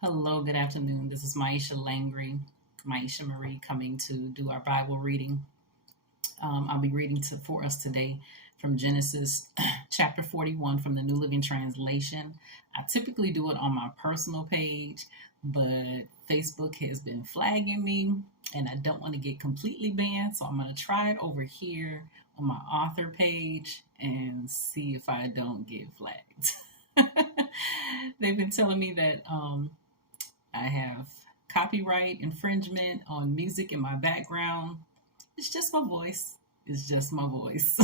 Hello, good afternoon. This is Myesha Marie, coming to do our Bible reading. I'll be reading for us today from Genesis chapter 41 from the New Living Translation. I typically do it on my personal page, but Facebook has been flagging me and I don't want to get completely banned, so I'm going to try it over here on my author page and see if I don't get flagged. They've been telling me that I have copyright infringement on music in my background. It's just my voice. It's just my voice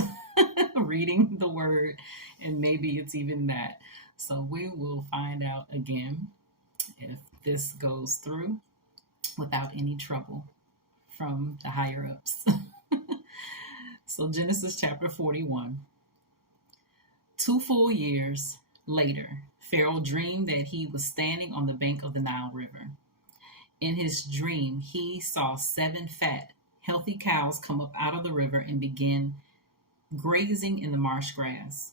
reading the word, and maybe it's even that. So we will find out again if this goes through without any trouble from the higher ups. So, Genesis chapter 41. 2 full years later, Pharaoh dreamed that he was standing on the bank of the Nile River. In his dream, he saw 7 fat, healthy cows come up out of the river and begin grazing in the marsh grass.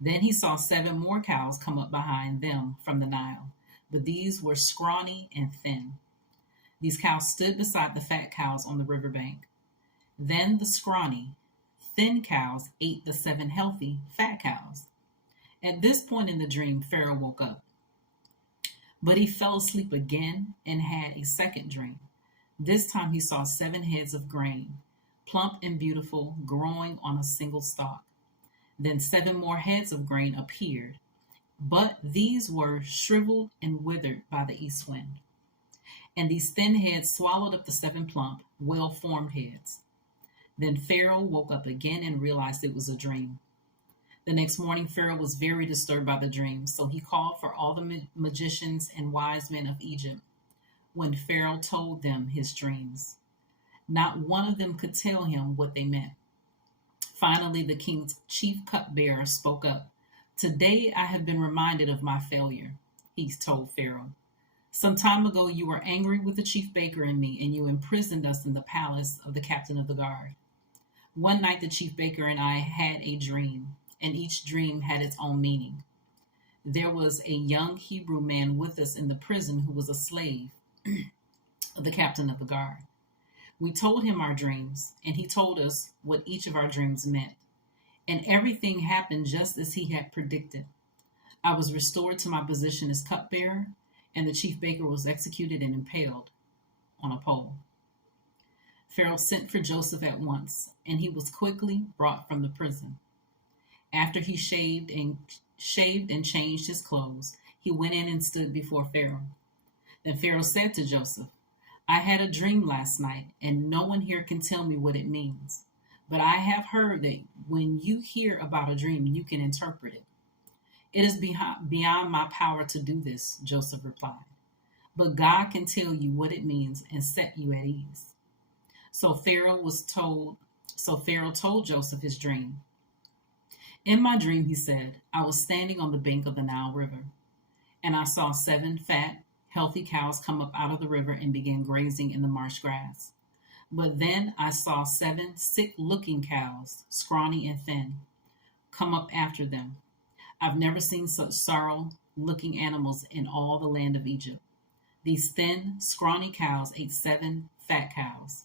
Then he saw 7 more cows come up behind them from the Nile, but these were scrawny and thin. These cows stood beside the fat cows on the riverbank. Then the scrawny, thin cows ate the 7 healthy, fat cows. At this point in the dream, Pharaoh woke up. But he fell asleep again and had a second dream. This time he saw 7 heads of grain, plump and beautiful, growing on a single stalk. Then 7 more heads of grain appeared, but these were shriveled and withered by the east wind. And these thin heads swallowed up the 7 plump, well-formed heads. Then Pharaoh woke up again and realized it was a dream. The next morning, Pharaoh was very disturbed by the dream, so he called for all the magicians and wise men of Egypt. When Pharaoh told them his dreams, not one of them could tell him what they meant. Finally, the king's chief cupbearer spoke up. "Today I have been reminded of my failure," he told Pharaoh. "Some time ago you were angry with the chief baker and me, and you imprisoned us in the palace of the captain of the guard. One night the chief baker and I had a dream, and each dream had its own meaning. There was a young Hebrew man with us in the prison who was a slave of the captain of the guard. We told him our dreams, and he told us what each of our dreams meant. And everything happened just as he had predicted. I was restored to my position as cupbearer, and the chief baker was executed and impaled on a pole." Pharaoh sent for Joseph at once, and he was quickly brought from the prison. After he shaved and changed his clothes, he went in and stood before Pharaoh. Then Pharaoh said to Joseph, "I had a dream last night, and no one here can tell me what it means. But I have heard that when you hear about a dream, you can interpret it." "It is beyond my power to do this," Joseph replied. "But God can tell you what it means and set you at ease." So Pharaoh told Joseph his dream. "In my dream," he said, "I was standing on the bank of the Nile River, and I saw 7 fat, healthy cows come up out of the river and begin grazing in the marsh grass. But then I saw 7 sick-looking cows, scrawny and thin, come up after them. I've never seen such sorrow-looking animals in all the land of Egypt. These thin, scrawny cows ate the 7 fat cows.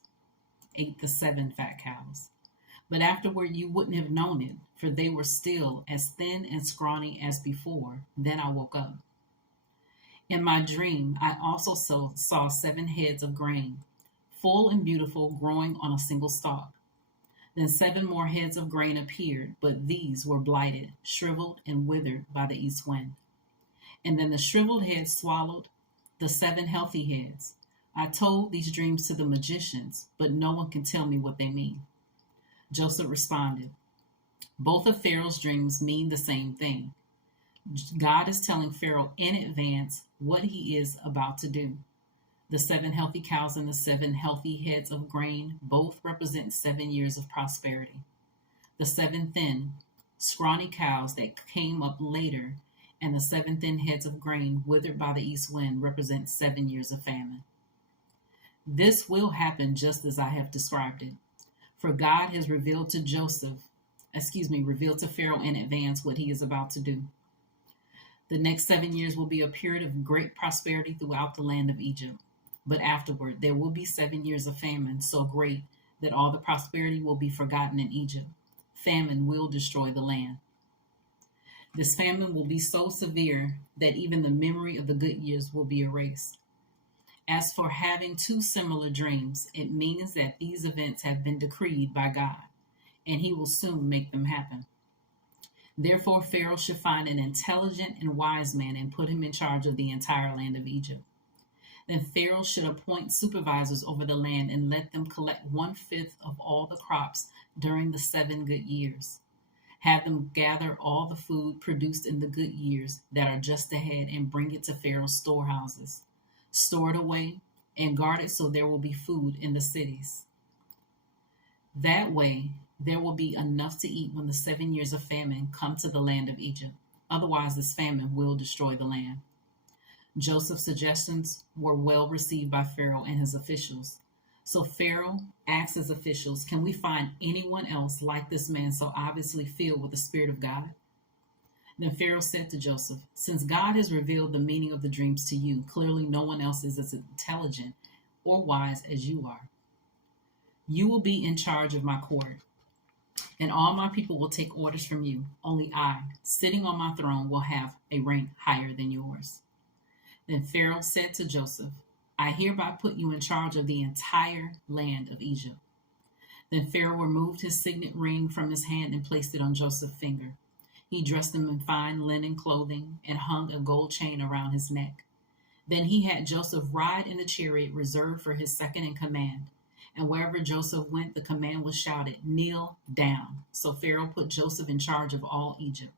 But afterward you wouldn't have known it, for they were still as thin and scrawny as before. Then I woke up. In my dream, I also saw 7 heads of grain, full and beautiful, growing on a single stalk. Then 7 more heads of grain appeared, but these were blighted, shriveled, and withered by the east wind. And then the shriveled heads swallowed the 7 healthy heads. I told these dreams to the magicians, but no one can tell me what they mean." Joseph responded, "Both of Pharaoh's dreams mean the same thing. God is telling Pharaoh in advance what he is about to do. The 7 healthy cows and the 7 healthy heads of grain both represent 7 years of prosperity. The 7 thin, scrawny cows that came up later and the 7 thin heads of grain withered by the east wind represent 7 years of famine. This will happen just as I have described it. For God has revealed to Pharaoh in advance what he is about to do. The next 7 years will be a period of great prosperity throughout the land of Egypt. But afterward, there will be 7 years of famine so great that all the prosperity will be forgotten in Egypt. Famine will destroy the land. This famine will be so severe that even the memory of the good years will be erased. As for having two similar dreams, it means that these events have been decreed by God, and he will soon make them happen. Therefore, Pharaoh should find an intelligent and wise man and put him in charge of the entire land of Egypt. Then Pharaoh should appoint supervisors over the land and let them collect 1/5 of all the crops during the 7 good years. Have them gather all the food produced in the good years that are just ahead and bring it to Pharaoh's storehouses. Store it away and guard it so there will be food in the cities. That way, there will be enough to eat when the 7 years of famine come to the land of Egypt. Otherwise, this famine will destroy the land. Joseph's suggestions were well received by Pharaoh and his officials. So Pharaoh asked his officials, "Can we find anyone else like this man so obviously filled with the Spirit of God?" Then Pharaoh said to Joseph, "Since God has revealed the meaning of the dreams to you, clearly no one else is as intelligent or wise as you are. You will be in charge of my court, and all my people will take orders from you. Only I, sitting on my throne, will have a rank higher than yours." Then Pharaoh said to Joseph, "I hereby put you in charge of the entire land of Egypt." Then Pharaoh removed his signet ring from his hand and placed it on Joseph's finger. He dressed him in fine linen clothing and hung a gold chain around his neck. Then he had Joseph ride in the chariot reserved for his second in command. And wherever Joseph went, the command was shouted, "Kneel down." So Pharaoh put Joseph in charge of all Egypt.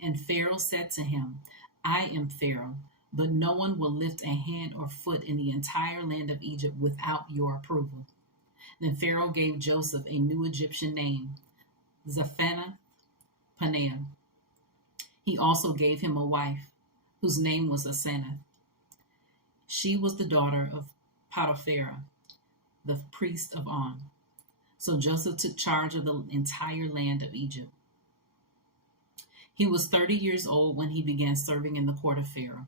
And Pharaoh said to him, "I am Pharaoh, but no one will lift a hand or foot in the entire land of Egypt without your approval." Then Pharaoh gave Joseph a new Egyptian name, Zaphenath-Paneah. He also gave him a wife, whose name was Asenath. She was the daughter of Potiphar, the priest of On. So Joseph took charge of the entire land of Egypt. He was 30 years old when he began serving in the court of Pharaoh,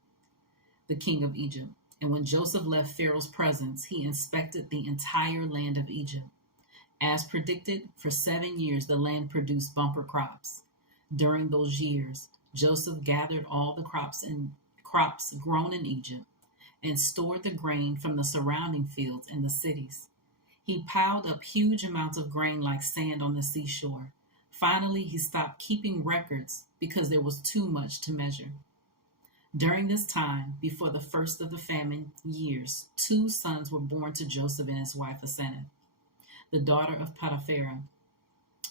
the king of Egypt. And when Joseph left Pharaoh's presence, he inspected the entire land of Egypt. As predicted, for 7 years the land produced bumper crops. During those years, Joseph gathered all the crops grown in Egypt and stored the grain from the surrounding fields and the cities. He piled up huge amounts of grain like sand on the seashore. Finally, he stopped keeping records because there was too much to measure. During this time, before the first of the famine years, 2 sons were born to Joseph and his wife Asenath, the daughter of Potiphar,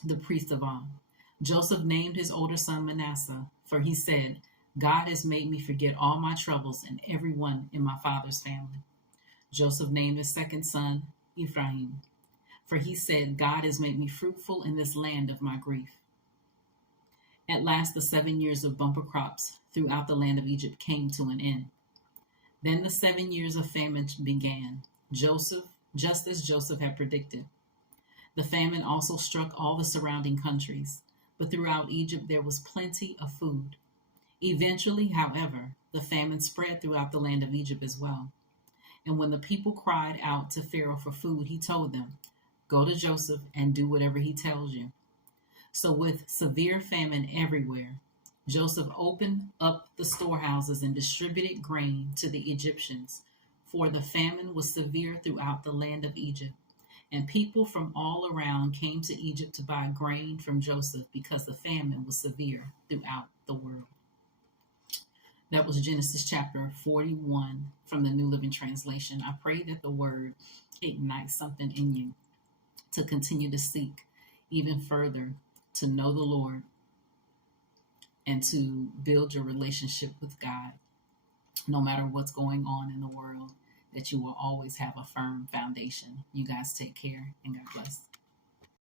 the priest of On. Joseph named his older son Manasseh, for he said, "God has made me forget all my troubles and everyone in my father's family." Joseph named his second son Ephraim, for he said, "God has made me fruitful in this land of my grief." At last, the 7 years of bumper crops throughout the land of Egypt came to an end. Then the 7 years of famine began, just as Joseph had predicted. The famine also struck all the surrounding countries, but throughout Egypt there was plenty of food. Eventually, however, the famine spread throughout the land of Egypt as well. And when the people cried out to Pharaoh for food, he told them, "Go to Joseph and do whatever he tells you." So with severe famine everywhere, Joseph opened up the storehouses and distributed grain to the Egyptians, for the famine was severe throughout the land of Egypt. And people from all around came to Egypt to buy grain from Joseph because the famine was severe throughout the world. That was Genesis chapter 41 from the New Living Translation. I pray that the word ignites something in you to continue to seek even further to know the Lord and to build your relationship with God, no matter what's going on in the world, that you will always have a firm foundation. You guys take care and God bless.